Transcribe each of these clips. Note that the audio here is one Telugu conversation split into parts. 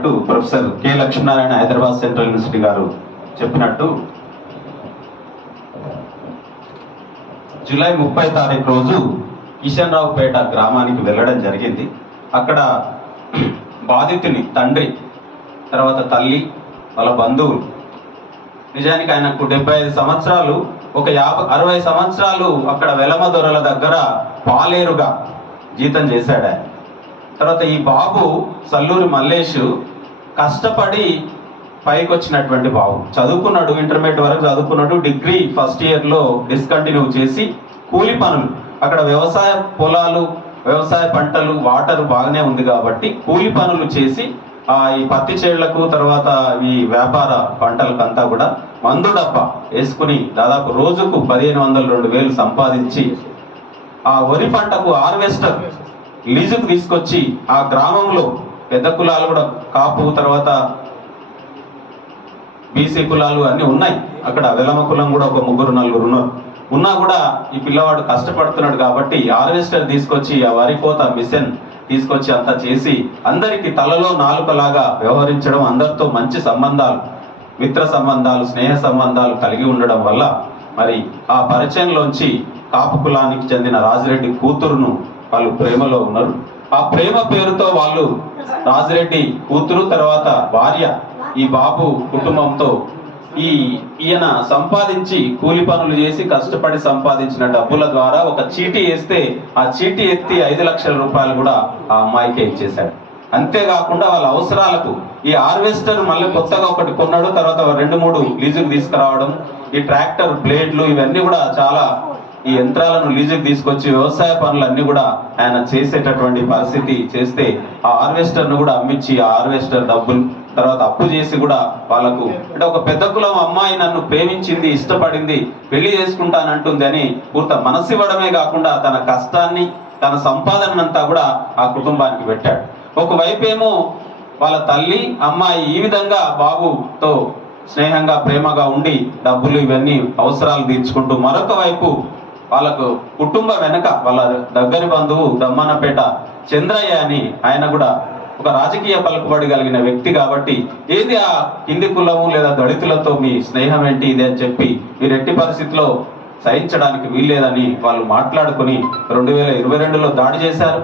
అటు professor K Lakshminarayana Hyderabad central university గారు చెప్పినట్టు జూలై ముప్పై తారీఖు రోజు కిషన్ రావుపేట గ్రామానికి వెళ్ళడం జరిగింది. అక్కడ బాధితుని తండ్రి తర్వాత తల్లి వాళ్ళ బంధువులు నిజానికి ఆయనకు డెబ్బై ఐదు సంవత్సరాలు ఒక యాభై అరవై సంవత్సరాలు అక్కడ వెలమ దొరల దగ్గర పాలేరుగా జీతం చేశాడు ఆయన. తర్వాత ఈ బాబు సల్లూరి మల్లేష్ కష్టపడి పైకి వచ్చినటువంటి బాబు. చదువుకున్నాడు ఇంటర్మీడియట్ వరకు చదువుకున్నాడు డిగ్రీ ఫస్ట్ ఇయర్లో డిస్కంటిన్యూ చేసి కూలి పనులు. అక్కడ వ్యవసాయ పొలాలు వ్యవసాయ పంటలు వాటర్ బాగానే ఉంది కాబట్టి కూలి పనులు చేసి ఆ ఈ పత్తి చేళ్ళకు తర్వాత ఈ వ్యాపార పంటలకంతా కూడా మందు డబ్బా వేసుకుని దాదాపు రోజుకు పదిహేను వందల రెండు వేలు సంపాదించి ఆ వరి పంటకు హార్వెస్టర్ లీజుకు తీసుకొచ్చి ఆ గ్రామంలో పెద్ద కులాలు కూడా కాపు తర్వాత బీసీ కులాలు అన్నీ ఉన్నాయి. అక్కడ వెలమ కులం కూడా ఒక ముగ్గురు నలుగురు ఉన్నారు. ఉన్నా కూడా ఈ పిల్లవాడు కష్టపడుతున్నాడు కాబట్టి హార్వెస్టర్ తీసుకొచ్చి ఆ వరి కోత మిషన్ తీసుకొచ్చి అంతా చేసి అందరికీ తలలో నాలుకలాగా వ్యవహరించడం అందరితో మంచి సంబంధాలు మిత్ర సంబంధాలు స్నేహ సంబంధాలు కలిగి ఉండడం వల్ల మరి ఆ పరిచయంలోంచి కాపు కులానికి చెందిన రాజిరెడ్డి కూతురును వాళ్ళు ప్రేమలో ఉన్నారు. ఆ ప్రేమ పేరుతో వాళ్ళు రాజిరెడ్డి కూతురు తర్వాత భార్య ఈ బాబు కుటుంబంతో ఈ ఈయన సంపాదించి కూలి పనులు చేసి కష్టపడి సంపాదించిన డబ్బుల ద్వారా ఒక చీటీ వేస్తే ఆ చీటీ ఎత్తి ఐదు లక్షల రూపాయలు కూడా ఆ అమ్మాయికే ఇచ్చేశాడు. అంతేకాకుండా వాళ్ళ అవసరాలకు ఈ హార్వెస్టర్ మళ్ళీ కొత్తగా ఒకటి కొన్నాడు తర్వాత రెండు మూడు లీజుకు తీసుకురావడం ఈ ట్రాక్టర్ బ్లేడ్లు ఇవన్నీ కూడా చాలా ఈ యంత్రాలను లీజుకు తీసుకొచ్చి వ్యవసాయ పనులన్నీ కూడా ఆయన చేసేటటువంటి పరిస్థితి చేస్తే ఆ హార్వెస్టర్ను కూడా అమ్మించి ఆ హార్వెస్టర్ డబ్బులు తర్వాత అప్పు చేసి కూడా వాళ్ళకు అంటే ఒక పెద్ద కులం అమ్మాయి నన్ను ప్రేమించింది ఇష్టపడింది పెళ్ళి చేసుకుంటానంటుంది అని పూర్త మనసు ఇవ్వడమే కాకుండా తన కష్టాన్ని తన సంపాదనంతా కూడా ఆ కుటుంబానికి పెట్టాడు. ఒకవైపు ఏమో వాళ్ళ తల్లి అమ్మాయి ఈ విధంగా బాబుతో స్నేహంగా ప్రేమగా ఉండి డబ్బులు ఇవన్నీ అవసరాలు తీర్చుకుంటూ మరొక వైపు వాళ్ళకు కుటుంబ వెనక వాళ్ళ దగ్గరి బంధువు దమ్మానపేట చంద్రయ్య అని ఆయన కూడా ఒక రాజకీయ పలుకుబడి కలిగిన వ్యక్తి కాబట్టి ఏది ఆ కింది కులము లేదా దళితులతో మీ స్నేహం ఏంటి ఇది అని చెప్పి మీరు ఎట్టి పరిస్థితిలో సహించడానికి వీల్లేదని వాళ్ళు మాట్లాడుకుని రెండు వేల ఇరవై రెండులో దాడి చేశారు.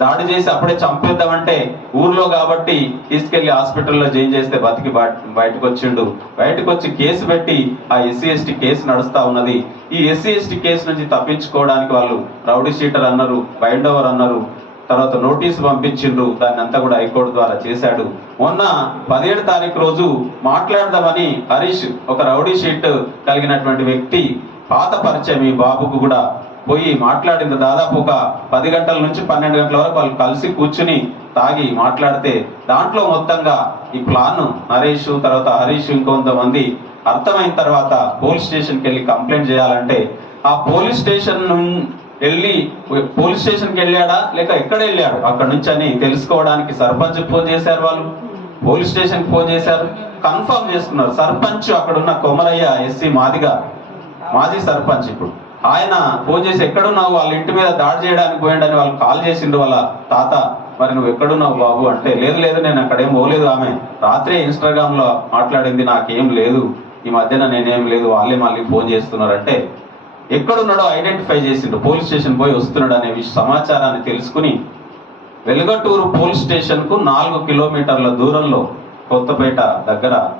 దాడి చేసి అప్పుడే చంపేద్దామంటే ఊర్లో కాబట్టి తీసుకెళ్ళి హాస్పిటల్లో జైన్ చేస్తే బతికి బయటకు వచ్చిండు బయటకు వచ్చి కేసు పెట్టి ఆ ఎస్సీ ఎస్టీ కేసు నడుస్తా ఉన్నది. ఈ ఎస్సీ ఎస్టీ కేసు నుంచి తప్పించుకోవడానికి వాళ్ళు రౌడీ షీటర్ అన్నారు బైండ్ ఓవర్ అన్నారు. తర్వాత నోటీసు పంపించిండ్రు. దాన్ని అంతా కూడా హైకోర్టు ద్వారా చేశాడు. మొన్న పదిహేడు తారీఖు రోజు మాట్లాడదామని హరీష్ ఒక రౌడీ షీట్ కలిగినటువంటి వ్యక్తి పాత పరిచయం ఈ బాబుకు కూడా. పోయి మాట్లాడింది దాదాపు ఒక పది గంటల నుంచి పన్నెండు గంటల వరకు వాళ్ళు కలిసి కూర్చుని తాగి మాట్లాడితే దాంట్లో మొత్తంగా ఈ ప్లాన్ నరేష్ తర్వాత హరీష్ ఇంకొంతమంది అర్థమైన తర్వాత పోలీస్ స్టేషన్కి వెళ్ళి కంప్లైంట్ చేయాలంటే ఆ పోలీస్ స్టేషన్ వెళ్ళి పోలీస్ స్టేషన్కి వెళ్ళాడా? లేక ఎక్కడ వెళ్ళాడు? అక్కడ నుంచి అని తెలుసుకోవడానికి సర్పంచ్ ఫోన్ చేశారు వాళ్ళు. పోలీస్ స్టేషన్కి ఫోన్ చేశారు. కన్ఫర్మ్ చేసుకున్నారు. సర్పంచ్ అక్కడ ఉన్న కొమరయ్య ఎస్సీ మాదిగా మాజీ సర్పంచ్ ఇప్పుడు. ఆయన ఫోన్ చేసి ఎక్కడున్నావు? వాళ్ళ ఇంటి మీద దాడి చేయడానికి పోయిండని వాళ్ళు కాల్ చేసిండు వాళ్ళ తాత. మరి నువ్వు ఎక్కడున్నావు బాబు? అంటే లేదు లేదు నేను అక్కడేం పోలేదు ఆమె. రాత్రే ఇన్స్టాగ్రామ్లో మాట్లాడింది నాకేం లేదు. ఈ మధ్యన నేనేం లేదు వాళ్ళే మళ్ళీ ఫోన్ చేస్తున్నారంటే ఎక్కడున్నాడో ఐడెంటిఫై చేసిండు. పోలీస్ స్టేషన్ పోయి వస్తున్నాడు అనే సమాచారాన్ని తెలుసుకుని వెలుగటూరు పోలీస్ స్టేషన్కు నాలుగు కిలోమీటర్ల దూరంలో కొత్తపేట దగ్గర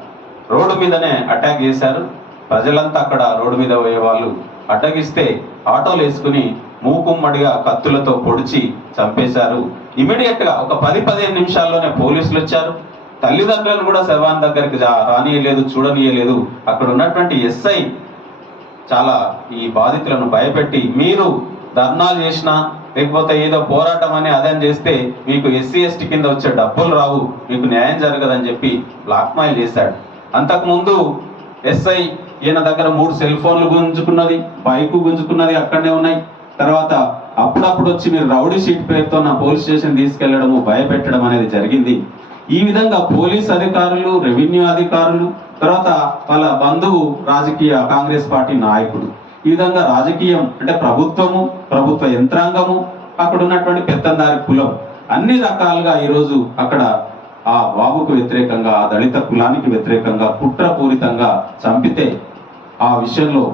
రోడ్డు మీదనే అటాక్ చేశారు. ప్రజలంతా అక్కడ రోడ్డు మీద పోయే వాళ్ళు అడ్డగిస్తే ఆటోలు వేసుకుని మూకుమ్మడిగా కత్తులతో పొడిచి చంపేశారు. ఇమీడియట్గా ఒక పది పదిహేను నిమిషాల్లోనే పోలీసులు వచ్చారు. తల్లిదండ్రులను కూడా శవాన్ దగ్గరికి జా- రానియలేదు చూడనీయలేదు. అక్కడ ఉన్నటువంటి ఎస్ఐ చాలా ఈ బాధితులను భయపెట్టి మీరు ధర్నాలు చేసినా లేకపోతే ఏదో పోరాటం అని అదని చేస్తే మీకు ఎస్సీ ఎస్టీ కింద వచ్చే డబ్బులు రావు. మీకు న్యాయం జరగదని చెప్పి బ్లాక్మెయిల్ చేశాడు. అంతకుముందు ఎస్ఐ ఈయన దగ్గర మూడు సెల్ ఫోన్లు గుంజుకున్నది బైక్ గుంజుకున్నది అక్కడనే ఉన్నాయి. తర్వాత అప్పుడప్పుడు వచ్చి మీరు రౌడీ షీట్ పేరుతో నా పోలీస్ స్టేషన్ తీసుకెళ్ళడము భయపెట్టడం అనేది జరిగింది. ఈ విధంగా పోలీస్ అధికారులు రెవెన్యూ అధికారులు తర్వాత వాళ్ళ బంధువు రాజకీయ కాంగ్రెస్ పార్టీ నాయకుడు. ఈ విధంగా రాజకీయం అంటే ప్రభుత్వము ప్రభుత్వ యంత్రాంగము అక్కడ ఉన్నటువంటి పెత్తందారి కులం. అన్ని రకాలుగా ఈరోజు అక్కడ ఆ బాబుకు వ్యతిరేకంగా ఆ దళిత కులానికి వ్యతిరేకంగా కుట్రపూరితంగా చంపితే ఆ విషయంలో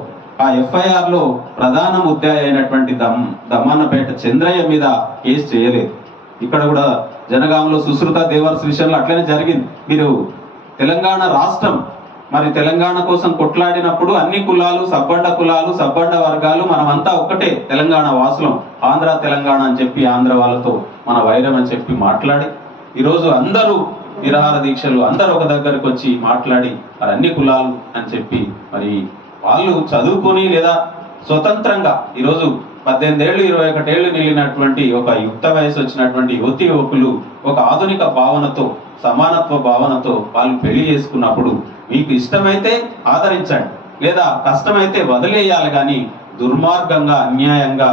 ఆ ఎఫ్ఐఆర్లో ప్రధాన ముద్దాయి అయినటువంటి దమ్ దమ్మన్నపేట చంద్రయ్య మీద కేసు చేయలేదు. ఇక్కడ కూడా జనగాంలో సుశ్రుత దేవర్స్ విషయంలో అట్లనే జరిగింది. మీరు తెలంగాణ రాష్ట్రం మరి తెలంగాణ కోసం కొట్లాడినప్పుడు అన్ని కులాలు సబ్బండ కులాలు సబ్బండ వర్గాలు మనమంతా ఒక్కటే తెలంగాణ వాసులం ఆంధ్ర తెలంగాణ అని చెప్పి ఆంధ్ర వాళ్ళతో మన వైరం అని చెప్పి మాట్లాడి ఈరోజు అందరూ నిరాహార దీక్షలు అందరూ ఒక దగ్గరికి వచ్చి మాట్లాడి మరి అన్ని కులాలు అని చెప్పి మరి వాళ్ళు చదువుకొని లేదా స్వతంత్రంగా ఈరోజు పద్దెనిమిది ఏళ్ళు ఇరవై ఒకటేళ్ళు నిలినటువంటి ఒక యుక్త వయసు వచ్చినటువంటి యువతి యువకులు ఒక ఆధునిక భావనతో సమానత్వ భావనతో వాళ్ళు పెళ్ళి చేసుకున్నప్పుడు మీకు ఇష్టమైతే ఆదరించండి లేదా కష్టమైతే వదిలేయాలి కానీ దుర్మార్గంగా అన్యాయంగా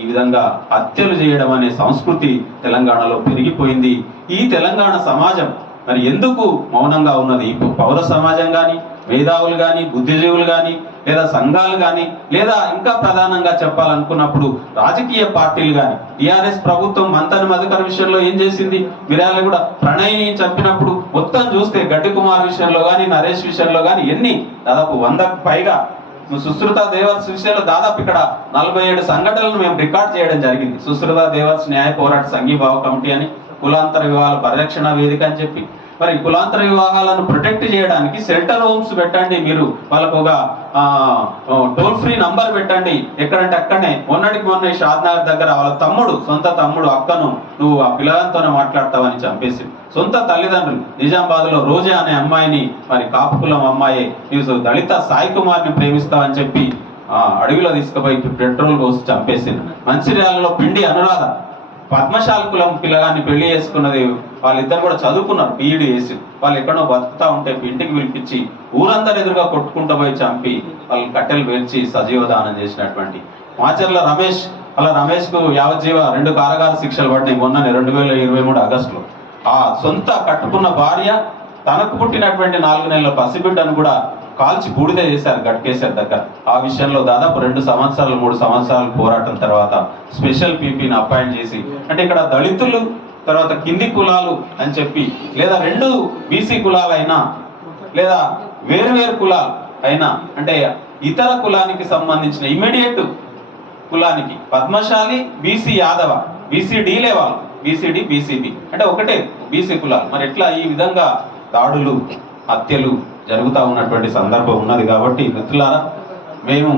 ఈ విధంగా హత్యలు చేయడం అనే సంస్కృతి తెలంగాణలో పెరిగిపోయింది. ఈ తెలంగాణ సమాజం మరి ఎందుకు మౌనంగా ఉన్నది? ఇప్పుడు పౌర సమాజం కానీ మేధావులు కానీ బుద్ధిజీవులు కానీ లేదా సంఘాలు కానీ లేదా ఇంకా ప్రధానంగా చెప్పాలనుకున్నప్పుడు రాజకీయ పార్టీలు కానీ టిఆర్ఎస్ ప్రభుత్వం మంతని మధుకర్ విషయంలో ఏం చేసింది? మిరాలు కూడా ప్రణయ్ని చంపినప్పుడు మొత్తం చూస్తే గడ్డి కుమార్ విషయంలో కానీ నరేష్ విషయంలో కానీ ఎన్ని? దాదాపు వందకు పైగా. సుశ్రుత దేవర్స్ విషయంలో దాదాపు ఇక్కడ నలభై ఏడు సంఘటనలను మేము రికార్డ్ చేయడం జరిగింది. సుశ్రుత దేవర్స్ న్యాయ పోరాట సంఘీభావ కమిటీ అని. కులాంతర వివాహాల పరిరక్షణ వేదిక అని చెప్పి. మరి కులాంతర వివాహాలను ప్రొటెక్ట్ చేయడానికి సెల్టర్ హోమ్స్ పెట్టండి మీరు. వాళ్ళకు ఒక టోల్ ఫ్రీ నంబర్ పెట్టండి. ఎక్కడంటే అక్కడనే. మొన్నటికి మొన్న షాద్నగర్ దగ్గర వాళ్ళ తమ్ముడు సొంత తమ్ముడు అక్కను నువ్వు ఆ పిల్లలతోనే మాట్లాడతావని చంపేసి. సొంత తల్లిదండ్రులు నిజామాబాద్లో రోజా అనే అమ్మాయిని మరి కాపుకులం అమ్మాయి నీవు దళిత సాయి కుమార్ని ప్రేమిస్తావని చెప్పి ఆ అడవిలో తీసుకుపోయి పెట్రోల్ పోసి చంపేసింది. మంచిర్యాలలో పిండి అనురాధ. పద్మశాల కులం పిల్లగాన్ని పెళ్ళి చేసుకున్నది వాళ్ళిద్దరు కూడా చదువుకున్నారు బీఈడి చేసి. వాళ్ళు ఎక్కడో బతుకుతా ఉంటే ఇంటికి పిలిపించి ఊరందరు ఎదురుగా కొట్టుకుంటూ పోయి చంపి వాళ్ళు కట్టెలు పేర్చి సజీవదానం చేసినటువంటి. మాచర్ల రమేష్ అలా రమేష్కు యావజ్జీవ రెండు కారాగార శిక్షలు పడినాయి మొన్న రెండు వేల ఇరవై మూడు ఆగస్టులో. ఆ సొంత కట్టుకున్న భార్య తనకు పుట్టినటువంటి నాలుగు నెలల పసిబిడ్డను కూడా కాల్చి బూడిద చేశారు గట్కేశారు దగ్గర. ఆ విషయంలో దాదాపు రెండు సంవత్సరాలు మూడు సంవత్సరాలు పోరాటం తర్వాత స్పెషల్ పీపీని అపాయింట్ చేసి అంటే ఇక్కడ దళితులు తర్వాత కింది కులాలు అని చెప్పి లేదా రెండు బీసీ కులాలైనా లేదా వేరు వేరు కులాలు అయినా అంటే ఇతర కులానికి సంబంధించిన ఇమీడియట్ కులానికి పద్మశాలి బీసీ యాదవ బీసీడీలే వాళ్ళు బీసీడి బీసీబీ అంటే ఒకటే బీసీ కులాలు. మరి ఎట్లా ఈ విధంగా దాడులు హత్యలు జరుగుతూ ఉన్నటువంటి సందర్భం ఉన్నది కాబట్టి మిత్రులారా మేము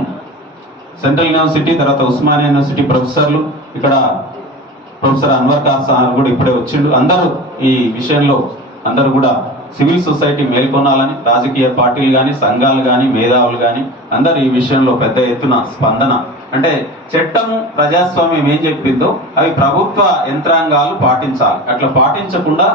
సెంట్రల్ యూనివర్సిటీ తర్వాత ఉస్మానియా యూనివర్సిటీ ప్రొఫెసర్లు ఇక్కడ ప్రొఫెసర్ అన్వర్ ఖాన్ సార్ కూడా ఇప్పుడే వచ్చిండు. అందరూ ఈ విషయంలో అందరూ కూడా సివిల్ సొసైటీ మేల్కొనాలని రాజకీయ పార్టీలు కానీ సంఘాలు కానీ మేధావులు కానీ అందరూ ఈ విషయంలో పెద్ద ఎత్తున స్పందన. అంటే చట్టం ప్రజాస్వామ్యం ఏం చెప్పిందో అవి ప్రభుత్వ యంత్రాంగాలు పాటించాలి. అట్లా పాటించకుండా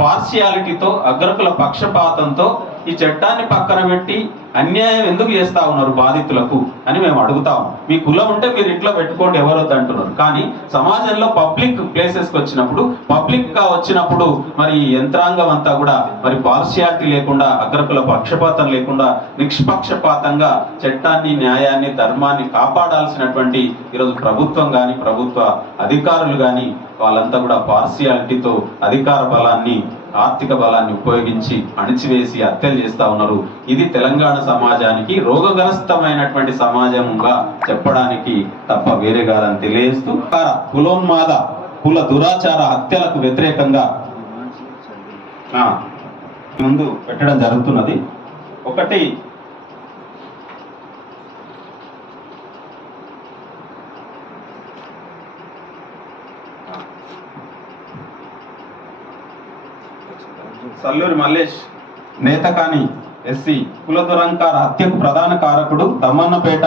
పార్షియాలిటీతో అగ్రకుల పక్షపాతంతో ఈ చట్టాన్ని పక్కన పెట్టి అన్యాయం ఎందుకు చేస్తా ఉన్నారు బాధితులకు అని మేము అడుగుతాం మీ కులం ఉంటే మీరు ఇంట్లో పెట్టుకోండి ఎవరొద్దు అంటున్నారు. కానీ సమాజంలో పబ్లిక్ ప్లేసెస్కి వచ్చినప్పుడు పబ్లిక్గా వచ్చినప్పుడు మరి ఈ యంత్రాంగం అంతా కూడా మరి పార్షియాలిటీ లేకుండా అగ్రకుల పక్షపాతం లేకుండా నిష్పక్షపాతంగా చట్టాన్ని న్యాయాన్ని ధర్మాన్ని కాపాడాల్సినటువంటి ఈరోజు ప్రభుత్వం కానీ ప్రభుత్వ అధికారులు కానీ వాళ్ళంతా కూడా పార్షియాలిటీతో అధికార బలాన్ని ఆర్థిక బలాన్ని ఉపయోగించి అణిచివేసి హత్యలు చేస్తూ ఉన్నారు. ఇది తెలంగాణ సమాజానికి రోగగ్రస్తమైనటువంటి సమాజంగా చెప్పడానికి తప్ప వేరే కాదని తెలియజేస్తూ కులోన్మాద కుల దురాచార హత్యలకు వ్యతిరేకంగా ముందు పెట్టడం జరుగుతున్నది. ఒకటి సల్లూరి మల్లేష్ నేతకాని ఎస్సీ కుల దురంకార హత్యకు ప్రధాన కారకుడు దమ్మన్నపేట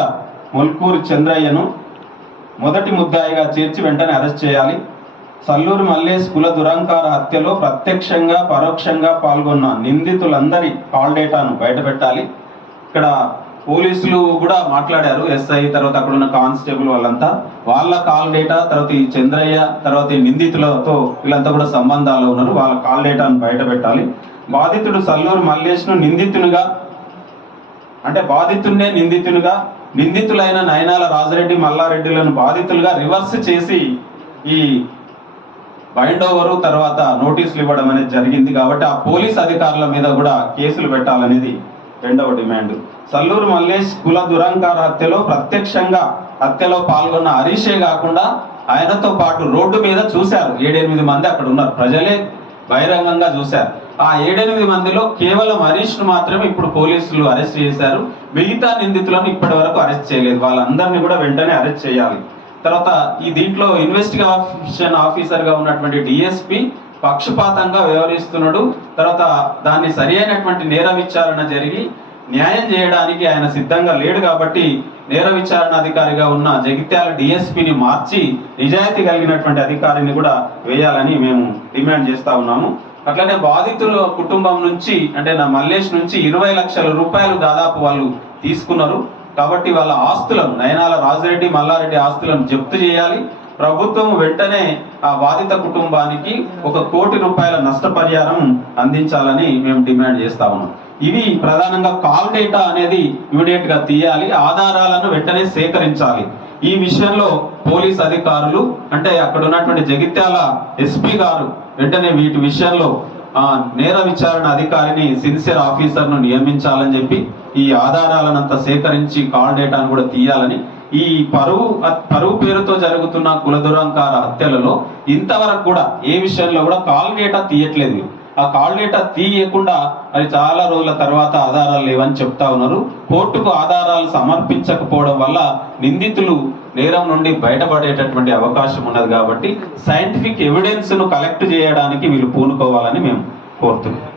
మొల్కూరి చంద్రయ్యను మొదటి ముద్దాయిగా చేర్చి వెంటనే అరెస్ట్ చేయాలి. సల్లూరు మల్లేష్ కుల దురంకార హత్యలో ప్రత్యక్షంగా పరోక్షంగా పాల్గొన్న నిందితులందరి కాల్ డేటాను బయటపెట్టాలి. ఇక్కడ పోలీసులు కూడా మాట్లాడారు. ఎస్ఐ తర్వాత అక్కడ ఉన్న కానిస్టేబుల్ వాళ్ళంతా. వాళ్ళ కాల్ డేటా తర్వాత ఈ చంద్రయ్య తర్వాత ఈ నిందితులతో వీళ్ళంతా కూడా సంబంధాలు ఉన్నారు. వాళ్ళ కాల్ డేటాను బయట పెట్టాలి. బాధితుడు సల్లూరు మల్లేష్ను నిందితునిగా అంటే బాధితున్నే నిందితునిగా నిందితులైన నయనాల రాజరెడ్డి మల్లారెడ్డిలను బాధితులుగా రివర్స్ చేసి ఈ బైండ్ ఓవర్ తర్వాత నోటీసులు ఇవ్వడం అనేది జరిగింది కాబట్టి ఆ పోలీస్ అధికారుల మీద కూడా కేసులు పెట్టాలనేది రెండవ డిమాండ్. సల్లూరు మల్లేష్ కుల దురంకార హత్యలో ప్రత్యక్షంగా హత్యలో పాల్గొన్న హరీషే కాకుండా ఆయనతో పాటు రోడ్డు మీద చూశారు. ఏడెనిమిది మంది అక్కడ ఉన్నారు. ప్రజలే బహిరంగంగా చూశారు. ఆ ఏడెనిమిది మందిలో కేవలం హరీష్ను మాత్రమే ఇప్పుడు పోలీసులు అరెస్ట్ చేశారు. మిగతా నిందితులను ఇప్పటి వరకు అరెస్ట్ చేయలేదు. వాళ్ళందరినీ కూడా వెంటనే అరెస్ట్ చేయాలి. తర్వాత ఈ దీంట్లో ఇన్వెస్టిగేషన్ ఆఫీసర్గా ఉన్నటువంటి డిఎస్పి పక్షపాతంగా వ్యవహరిస్తున్నాడు. తర్వాత దాన్ని సరి అయినటువంటి నేర విచారణ జరిగి న్యాయం చేయడానికి ఆయన సిద్ధంగా లేడు కాబట్టి నేర విచారణ అధికారిగా ఉన్న జగిత్యాల డిఎస్పిని మార్చి నిజాయితీ కలిగినటువంటి అధికారిని కూడా వేయాలని మేము డిమాండ్ చేస్తా ఉన్నాము. అట్లనే బాధితుల కుటుంబం నుంచి అంటే నా మల్లేష్ నుంచి ఇరవై లక్షల రూపాయలు దాదాపు వాళ్ళు తీసుకున్నారు. కాబట్టి వాళ్ళ ఆస్తులను నయనాల రాజిరెడ్డి మల్లారెడ్డి ఆస్తులను జప్తు చేయాలి. ప్రభుత్వం వెంటనే ఆ బాధిత కుటుంబానికి ఒక కోటి రూపాయల నష్టపరిహారం అందించాలని మేము డిమాండ్ చేస్తా ఉన్నాం. ఇవి ప్రధానంగా కాల్ డేటా అనేది ఇమీడియట్గా తీయాలి. ఆధారాలను వెంటనే సేకరించాలి. ఈ విషయంలో పోలీస్ అధికారులు అంటే అక్కడ ఉన్నటువంటి జగిత్యాల ఎస్పీ గారు వెంటనే వీటి విషయంలో ఆ, నేర విచారణ అధికారిని సిన్సియర్ ఆఫీసర్ను నియమించాలని చెప్పి ఈ ఆధారాలనంతా సేకరించి కాల్ డేటాను కూడా తీయాలని ఈ పరువు పరువు పేరుతో జరుగుతున్న కులదురంకార హత్యలలో ఇంతవరకు కూడా ఏ విషయంలో కూడా కాల్ డేటా తీయట్లేదు. ఆ కాల్ డేటా తీయకుండా మరి చాలా రోజుల తర్వాత ఆధారాలు లేవని చెప్తా ఉన్నారు. కోర్టుకు ఆధారాలు సమర్పించకపోవడం వల్ల నిందితులు నేరం నుండి బయటపడేటటువంటి అవకాశం ఉన్నది కాబట్టి సైంటిఫిక్ ఎవిడెన్స్ను కలెక్ట్ చేయడానికి వీళ్ళు పూనుకోవాలని మేము కోరుతున్నాం.